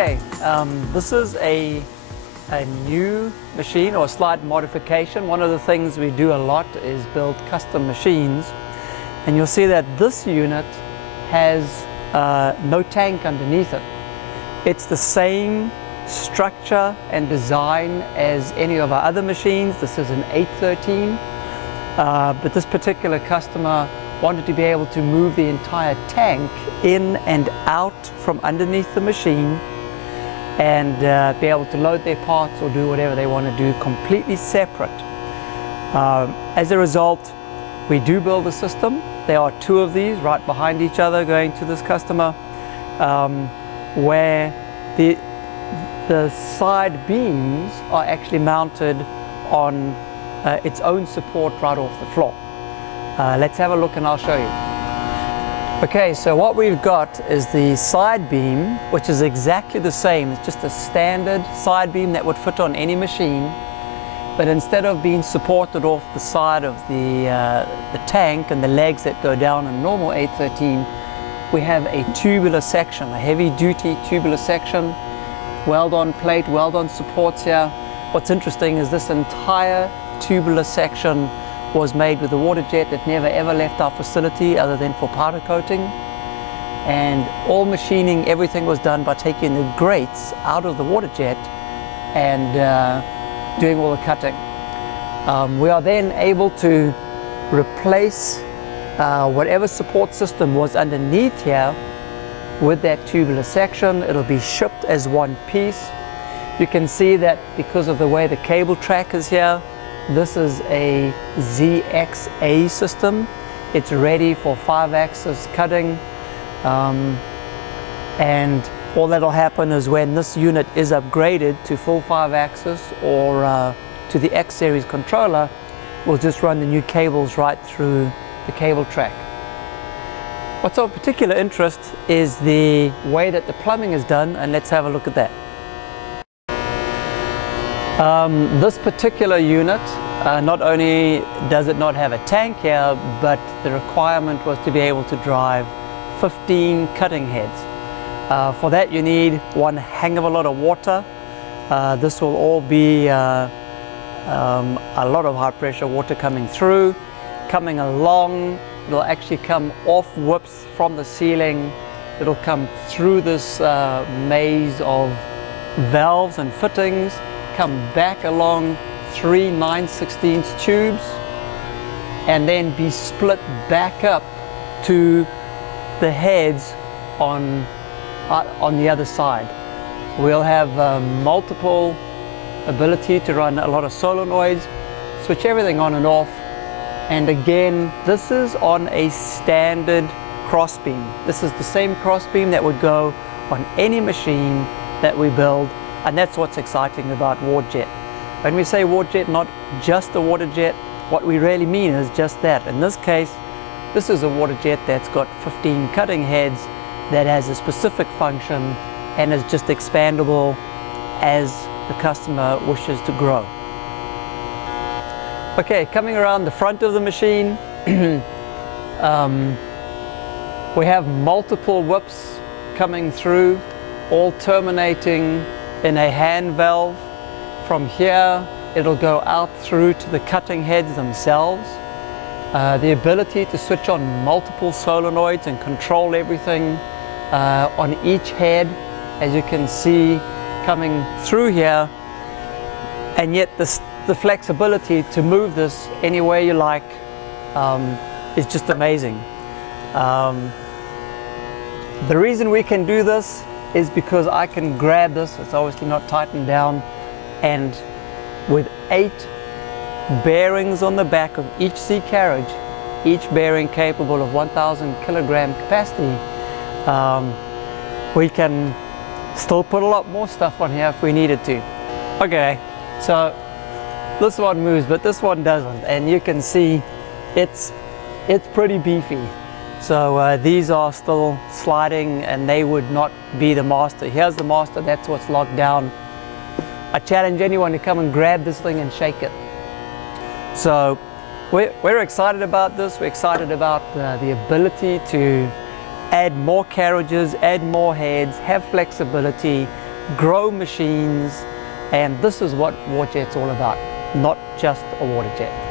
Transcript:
Okay, this is a new machine or a slight modification. One of the things we do a lot is build custom machines, and you'll see that this unit has no tank underneath it. It's the same structure and design as any of our other machines. This is an 813, but this particular customer wanted to be able to move the entire tank in and out from underneath the machine and be able to load their parts or do whatever they want to do completely separate. As a result, we do build a system. There are two of these right behind each other going to this customer, where the side beams are actually mounted on its own support right off the floor. Let's have a look and I'll show you. Okay, so what we've got is the side beam, which is exactly the same. It's just a standard side beam that would fit on any machine, but instead of being supported off the side of the tank and the legs that go down in normal 813, we have a tubular section, a heavy-duty tubular section, weld-on plate, weld-on supports here. What's interesting is this entire tubular section was made with a water jet that never ever left our facility other than for powder coating, and all machining, everything was done by taking the grates out of the water jet and doing all the cutting. We are then able to replace whatever support system was underneath here with that tubular section. It'll be shipped as one piece. You can see that because of the way the cable track is here, this is a ZXA system. It's ready for 5-axis cutting, and all that'll happen is when this unit is upgraded to full 5-axis or to the X series controller, we'll just run the new cables right through the cable track. What's of particular interest is the way that the plumbing is done, and let's have a look at that. This particular unit, not only does it not have a tank here, but the requirement was to be able to drive 15 cutting heads. For that you need one hang of a lot of water. This will all be a lot of high pressure water coming through, coming along. It'll actually come off whips from the ceiling. It'll come through this maze of valves and fittings, come back along 3 9/16 tubes, and then be split back up to the heads on the other side. We'll have multiple ability to run a lot of solenoids, switch everything on and off. And again, this is on a standard crossbeam. This is the same crossbeam that would go on any machine that we build, and that's what's exciting about WaterJet. When we say WaterJet, not just a water jet, what we really mean is just that. In this case, this is a water jet that's got 15 cutting heads that has a specific function and is just expandable as the customer wishes to grow. Okay, coming around the front of the machine, we have multiple whips coming through, all terminating in a hand valve. From here, it'll go out through to the cutting heads themselves. The ability to switch on multiple solenoids and control everything on each head, as you can see coming through here, and yet the flexibility to move this any way you like is just amazing. The reason we can do this is because I can grab this, it's obviously not tightened down, and with 8 bearings on the back of each C carriage, each bearing capable of 1,000 kilogram capacity, we can still put a lot more stuff on here if we needed to. Okay, so this one moves, but this one doesn't, and you can see it's pretty beefy. So these are still sliding, and they would not be the master. Here's the master, that's what's locked down. I challenge anyone to come and grab this thing and shake it. So we're excited about this. We're excited about the ability to add more carriages, add more heads, have flexibility, grow machines, and this is what WaterJet's all about, not just a water jet.